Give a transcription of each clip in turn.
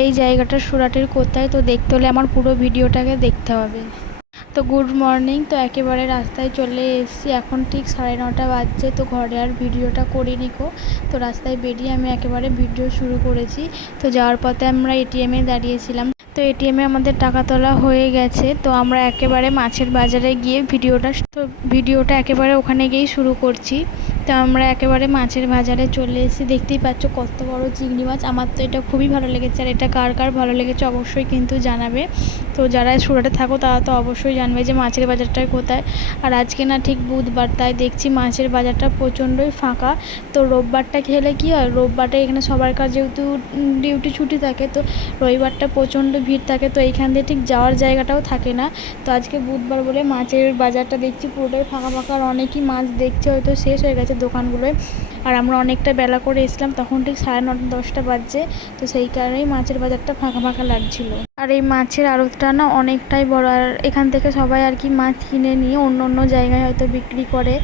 এই জায়গাটা সুরাটের কোথায়, তো দেখতে হলে আমার পুরো ভিডিওটাকে দেখতে হবে। তো গুড মর্নিং। তো একেবারে রাস্তায় চলে এসেছি, এখন ঠিক 9:30 বাজছে। তো ঘরে আর ভিডিওটা করিনি গো। তো রাস্তায় বেরিয়ে আমি একেবারে ভিডিও শুরু করেছি। তো যাওয়ার পথে আমরা এটিএমে দাঁড়িয়েছিলাম। তো এটিএমে আমাদের টাকা তোলা হয়ে গেছে। তো আমরা একেবারে মাছের বাজারে গিয়ে ভিডিওটা একেবারে ওখানে গিয়েই শুরু করছি। তো আমরা একেবারে মাছের বাজারে চলে এসেছি। দেখতেই পাচ্ছ কত বড় চিংড়ি মাছ। আমার তো এটা খুবই ভালো লেগেছে, আর এটা কার কার ভালো লেগেছে অবশ্যই কিন্তু জানাবে। তো যারা সুরাটে থাকো তারা তো অবশ্যই জানবে যে মাছের বাজারটা কোথায়। আর আজকে না ঠিক বুধবার, তাই দেখছি মাছের বাজারটা প্রচণ্ডই ফাঁকা। তো রোববারটা খেলে কি হয়, রোববারটা এখানে সবার কাজ যেহেতু ডিউটি ছুটি থাকে, তো রবিবারটা প্রচণ্ড ভিড় থাকে। তো এইখান দিয়ে ঠিক যাওয়ার জায়গাটাও থাকে না। তো আজকে বুধবার বলে মাছের বাজারটা দেখছি পুরোটাই ফাঁকা ফাঁকা, আর অনেকেই মাছ দেখছে, হয়তো শেষ হয়ে গেছে দোকানগুলোয়। আর আমরা অনেকটা বেলা করে এসলাম, তখন ঠিক 9:30 10টা বাজছে। তো সেই কারণেই মাছের বাজারটা ফাঁকা ফাঁকা লাগছিল। আর এই মাছের আড়তটা না অনেকটাই বড়, আর এখান থেকে সবাই আর কি মাছ কিনে নিয়ে অন্য অন্য জায়গায় হয়তো বিক্রি করে।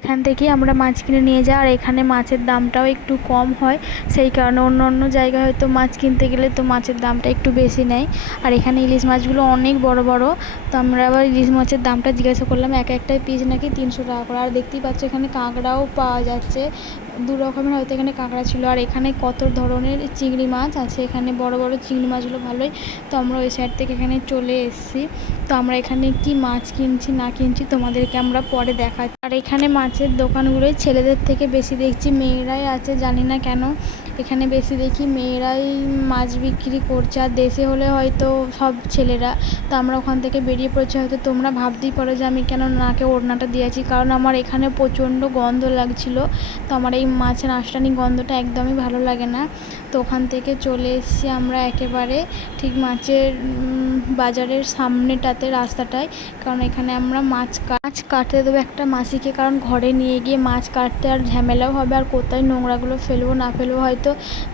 এখান থেকেই আমরা মাছ কিনে নিয়ে যাই, আর এখানে মাছের দামটাও একটু কম হয়। সেই কারণে অন্য অন্য জায়গায় হয়তো মাছ কিনতে গেলে তো মাছের দামটা একটু বেশি নেয়। আর এখানে ইলিশ মাছগুলো অনেক বড় বড়। তো আমরা আবার ইলিশ মাছের দামটা জিজ্ঞাসা করলাম, এক একটাই পিস নাকি 300 টাকা করে। আর দেখতেই পাচ্ছ এখানে কাঁকড়াও পাওয়া যাচ্ছে, 2 রকমের হয়তো এখানে কাঁকড়া ছিল। আর এখানে কত ধরনের চিংড়ি মাছ আছে, এখানে বড় বড় চিংড়ি মাছগুলো ভালোই। তো আমরা ওই সাইড থেকে এখানে চলে এসেছি। তো আমরা এখানে কি মাছ কিনছি না কিনছি তোমাদেরকে আমরা পরে দেখাচ্ছি। আর এখানে মাছের দোকানগুলোই ছেলেদের থেকে বেশি দেখছি মেয়েরাই আছে, জানি না কেন এখানে বেশি দেখি মেয়েরাই মাছ বিক্রি করছে। আর দেশে হলে হয়তো সব ছেলেরা। তো আমরা ওখান থেকে বেরিয়ে পড়েছি। হয়তো তোমরা ভাবতেই পারো যে আমি কেন নাকে ওড়নাটা দিয়েছি, কারণ আমার এখানে প্রচণ্ড গন্ধ লাগছিল। তো আমার এই মাছের আঁশটানি গন্ধটা একদমই ভালো লাগে না। তো ওখান থেকে চলে এসেছি আমরা একেবারে ঠিক মাছের বাজারের সামনেটাতে রাস্তাটায়, কারণ এখানে আমরা মাছ কাটতে দেবো একটা মাসিকে, কারণ ঘরে নিয়ে গিয়ে মাছ কাটতে আর ঝামেলাও হবে, আর কোথায় নোংরাগুলো ফেলবো না ফেলবো, হয়তো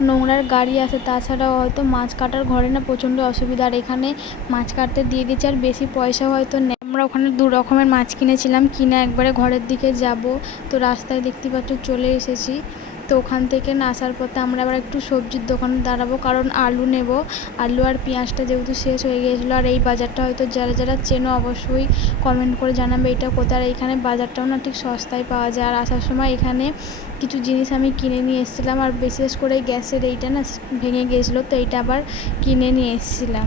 নোংরার গাড়ি আসে। তাছাড়াও হয়তো মাছ কাটার ঘরে না প্রচণ্ড অসুবিধা, আর এখানে মাছ কাটতে দিয়ে দিচ্ছে, আর বেশি পয়সা হয়তো নেয়। আমরা ওখানে 2 রকমের মাছ কিনেছিলাম, কিনে একবারে ঘরের দিকে যাব। তো রাস্তায় দেখতে পাচ্ছ চলে এসেছি। তো ওখান থেকে না আসার পথে আমরা আবার একটু সবজির দোকানে দাঁড়াবো, কারণ আলু নেব। আলু আর পেঁয়াজটা যেহেতু শেষ হয়ে গিয়েছিলো। আর এই বাজারটা হয়তো যারা যারা চেনো অবশ্যই কমেন্ট করে জানাবে এটা কোথায়। এইখানে বাজারটাও না ঠিক সস্তায় পাওয়া যায়। আর আসার সময় এখানে কিছু জিনিস আমি কিনে নিয়ে এসেছিলাম, আর বিশেষ করে গ্যাসের এইটা না ভেঙে গিয়েছিলো, তো এইটা আবার কিনে নিয়ে এসেছিলাম।